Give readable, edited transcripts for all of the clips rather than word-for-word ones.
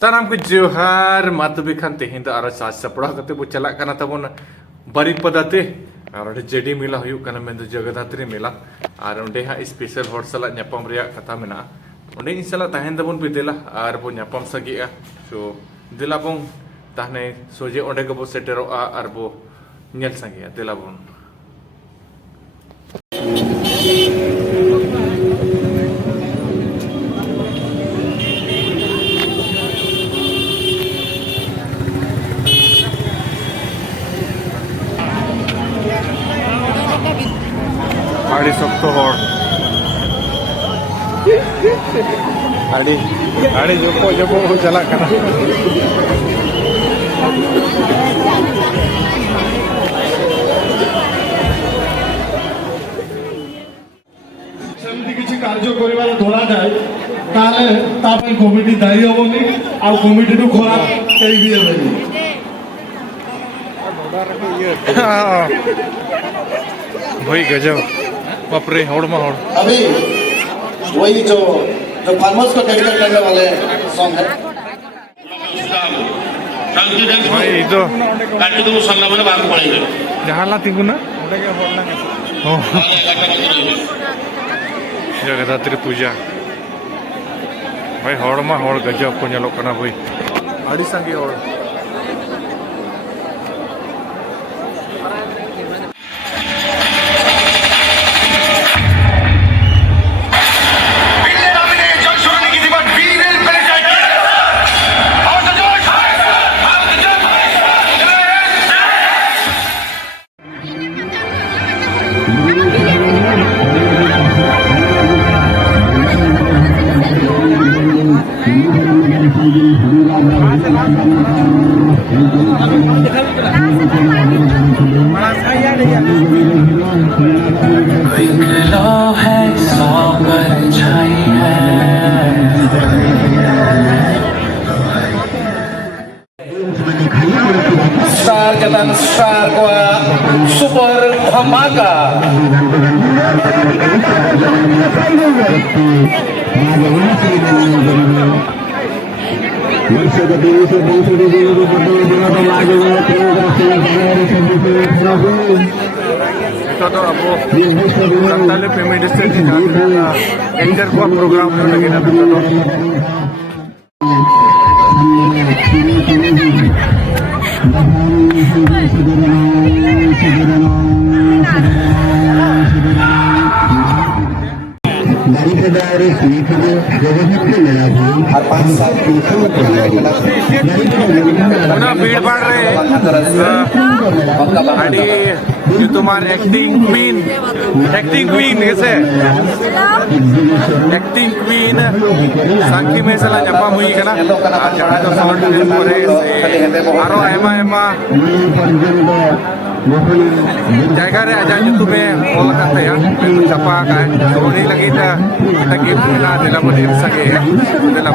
सानाम को जोहार मातुबी खान तेहिं दा आरो साज सपड़ा कते बो चला काना तबोन बारी पदाते आरो जेडी मेला हुयु काना मेन जगदात्री मेला आर ओंडे हा स्पेशल हॉट सला न्यापम रिया कथा मेना ओंडे इन सला ताहेन दबोन बिदेला आर बो न्यापम सगिया सो दिला बों ताहने सोजे ओंडे गबो सेटेरो आर बो नेल संगिया दिला बों आड़ी सब तो हॉट आड़ी आड़ी जोको जोको हो चला करना सेमती किसी कार्य करिवार धरा जाए ताले तापई कमिटी दायी होबनी आ कमिटी टू खराब केई भी हेबनी भाई गजब बापरे होड़ में होड़ अभी वही जो फार्मर्स को टेक्टर करने वाले सॉन्ग है भाई तो काटी तो मुसल्ला में भाग पड़ेगा जहाँ ला तिगु ना जगदात्री पूजा भाई होड़ में होड़ गजब को नेलो कना भाई आड़ी संगे होड़ स्टार जतन स्टार को सुपर धमाका तो अब संताले पेमेंट से एंकर को प्रोग्राम में लगे ना भीड़ भाड़ रहे आणि तुम्हार एक्टिंग क्वीन ऐसे एक्टिंग क्वीन सांखी में सला जपा हुई है ना जहाँ तो साउंड करे आरो एमा एमा जायगा रे आजा जो तुम्हें ऑल करते हैं जपा का सोनी लगी था गिफ्ट मिला दिला मुझे सके दिला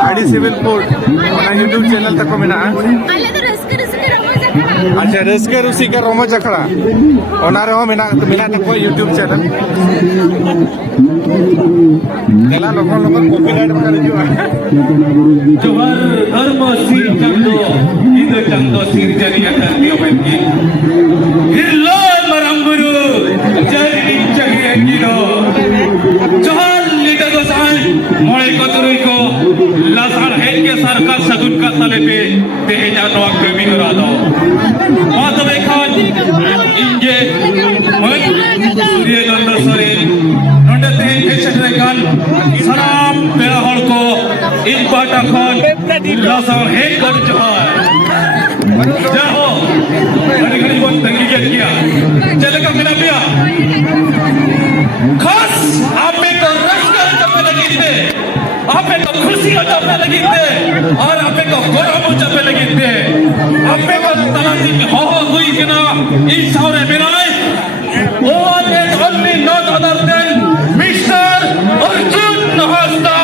आड़ी सिविल कोड यूट्यूब चैनल तक मिला अच्छा रस्कर उसी का रोमा चखड़ा ओनारे हो मिला तक यूट्यूब चैनल केला लोगों कॉपीराइट वगैरह जो जोहर धर्म सिर चंदो ईद चंदो सिर जरिया करती ओबेंकी हिल्लो मरंगुरु जरी चगिए किरो जोहर लीडर गोसाई मोळे कतरुई को लासार हेड के सरकार सगुन का साले पे तेजा नो कमी करा दो माधव खान इंजे मन सूर्य नंद सोरेन नंदे तेज सेटरेकान सलाम पेरा हल को इन पाटा खान लासार हेड कर जोहर जय हो घड़ी बहुत तंगी किया चले का मेरा पिया खास आप पे तो रस्कर चपे लगी थे आप पे तो खुशी का चपे लगी थे और आप पे तो गौरव चपे लगी थे आप पे तो तलाशी में हो हुई कि ना इस सारे मेरा one and only not other than Mr. Arjun Hasta.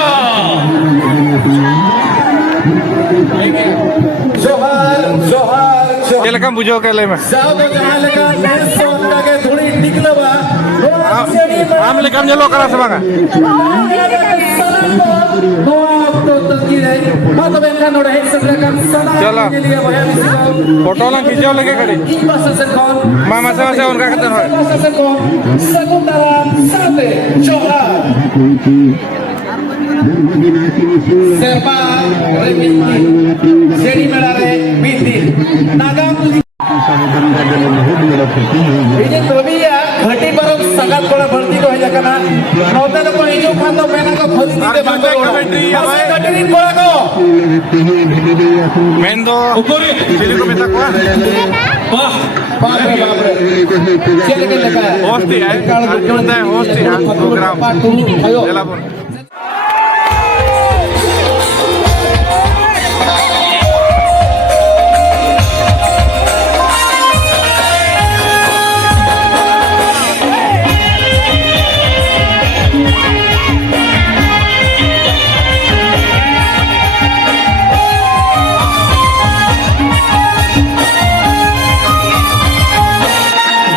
जोहार जोहार Kailan bujo kailan ma? Sa mga halaga, Nelson Nagato. ᱞᱮᱠᱟᱢ ᱧᱮᱞᱚᱜ ᱠᱟᱱᱟ ᱥᱮ ᱵᱟᱝᱟ? चलो फोटो ला खींचो लगे खड़ी मामा से उनका खतर है Serba Jadi melare binti Nagam ini tobi ya घटी पर सगात कोड़ा भर्ती को है करना नौते तो कोई जो खान तो मैंने को खोदी दे बांधो घटी कोड़ा को मेंदो चिली को मिता को बाप रे चले के लगा होस्टी है जोंदा है होस्टी है प्रोग्राम चला बोल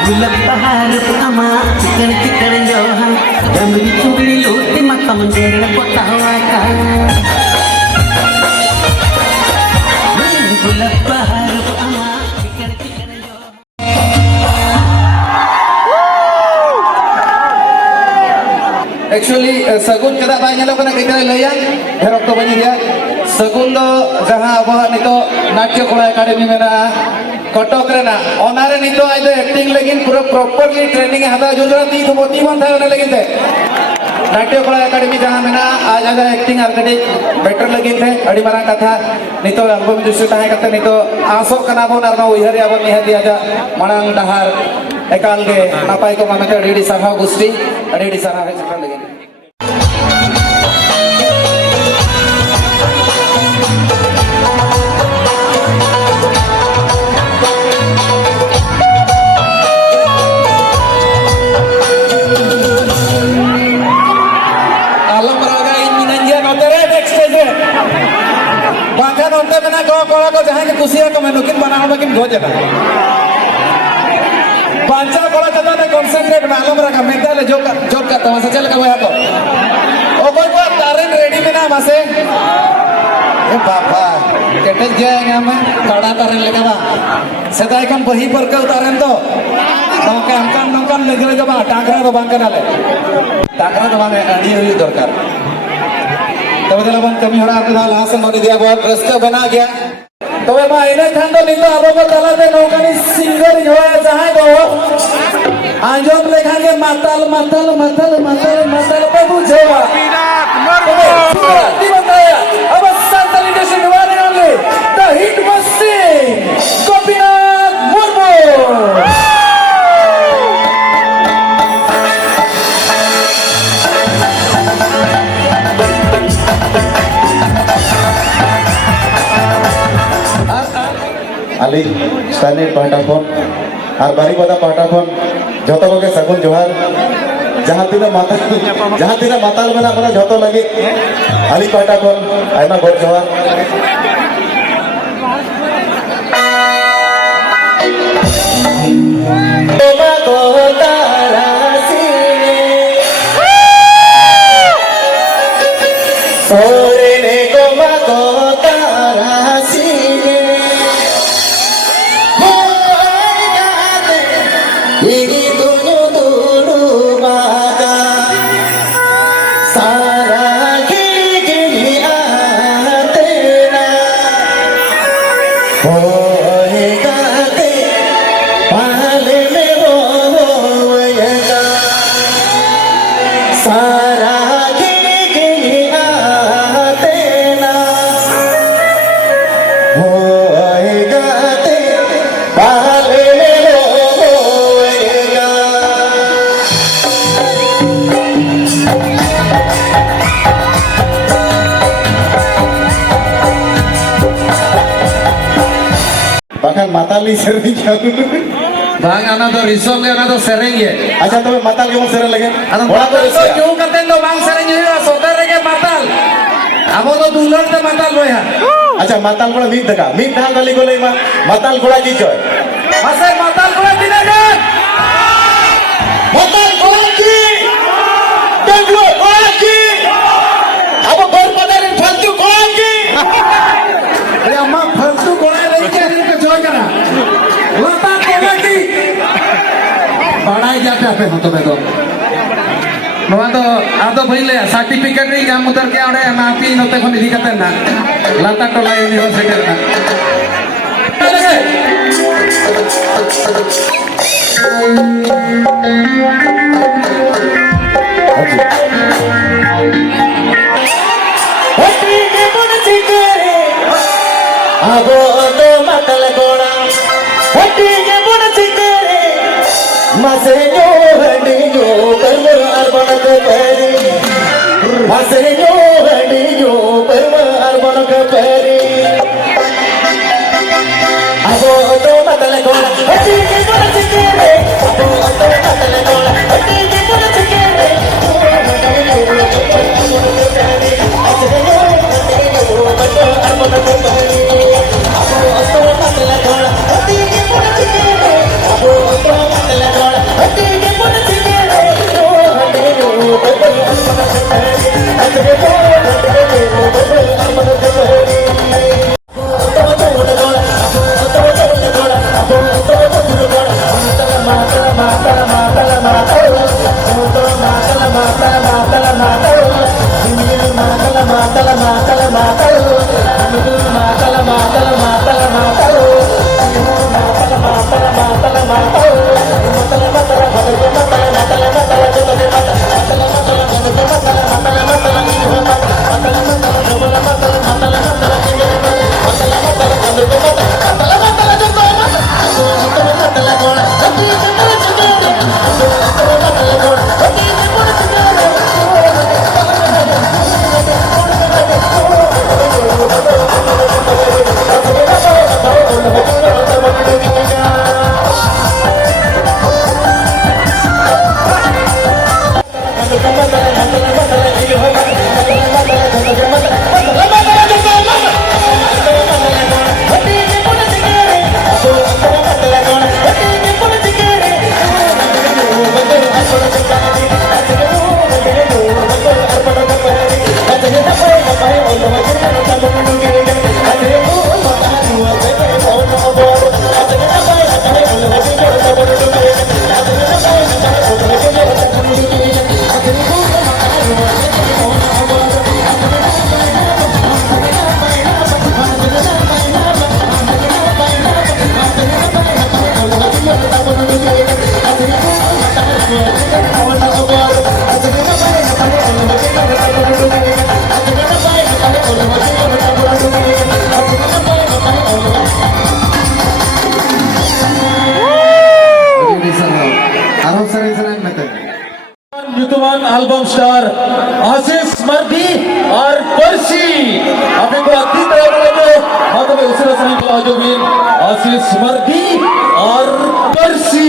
Gulab bahar pertama Cikar-cikar jauhan Dan begitu beliau di mata menjadi petawakan Gulab bahar pertama Cikar-cikar jauhan Actually sagun kada ba nyalo kana kita layan herok to bani dia sagun do jaha aba nito natya kola academy mena Cuttack Raina ओनारे नितो आज acting लेकिन पूरा properly training हता जोजरा ती तो मोती बन था ना लेकिन थे नाट्य कला एकेडमी जहां मेना आज आज एक्टिंग आर्कटी बेटर लेकिन थे अड़ी मारा कथा नितो एल्बम जुसे ताहे कते नितो आसो कना बोन आरना उयहर आबो निहाती आजा मांग डहार एकाल के नापाय को मानते अड़ी साहा गुस्टी अड़ी साहा है सकन लेकिन नोटे में ना को कोड़ा को जहां के कुसिया को मैं नुकिन बनाओ लेकिन गो जगह पांचा कोड़ा जदा ने कंसंट्रेट मालूम रखा मेंटा ले जो का तमाशा चल का वो ओ कोई को तारन रेडी में ना मासे ए बाबा केटे जाएगा मैं कड़ा तारन लेके बा सदाई कन बही पर के उतारन तो नौके हमकान लेके जब टांगरा तो बांध के टांगरा तो बांध अड़ी हुई दरकार तब बन कमी होना आपने दाल हासिल होने दिया बहुत रस्ता बना गया तो वे माँ इन्हें ठंडो निकलो आप लोग तला दे नौकरी सिंगर जो है जहाँ को आंजोम लेखांगे माताल माताल माताल माताल माताल पे पूछेगा ती बताया अब संतल इंडस्ट्री के बारे में the hit machine Gopinath Murmu आली स्टैंडर्ड पाटा फोन और बारी पदा पाटा फोन जोतो के सगुन जोहार जहां तीना माताल बना बना जोतो लगे आली पाटा फोन आयमा गोर जोहार Toma kota rasine Sore ne koma kota rasine Ini tunu tunu maka Sara gigi atena Hoy kate pale me hoyega Sara gigi atena Hoy kate pale me hoyega bahkan matali sering jago bang anak तो resort में anak तो सेरेंगे अच्छा तो matal के sir लगे Anak matal तो क्यों करते हैं तो bang sereng juga saudara के matal abo तो दुल्हन ते matal boy ya अच्छा matal कोड़ा मीत ढाल वाली को ले matal कोड़ा की जोय masih matal ko tidak kan matal कोड़ा की बाड़ाई जाते आपे हो तो बेदो नवा तो आदो भइले सर्टिफिकेट री नाम उतर के आड़े मापी नते खन इदी कते ना लाता टोला यूनिवर्सिटी ना Abo odo matal gona, hati ke bun sikare, masenyo handiyo permar arban ke peri, masenyo handiyo permar arban ke peri. Abo odo matal gona, hati ke bun sikare, abo odo matal gona, hati ke bun sikare, masenyo handiyo permar arban ke peri. युतुमान album star Ashish मर्दी और पर्सी आपने को अति तरह लगे हाथ में उसी रचना को आजोबीन आशीष मर्दी और पर्सी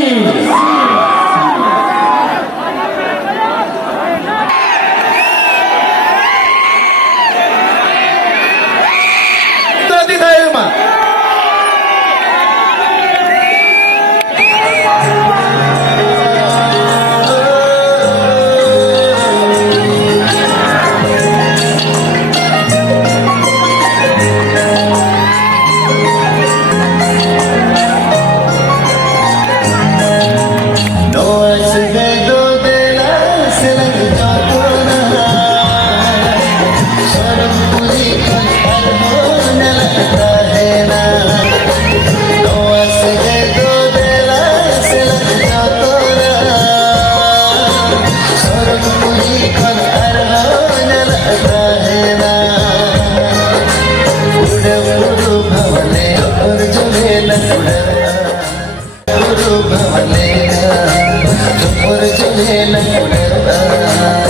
भवले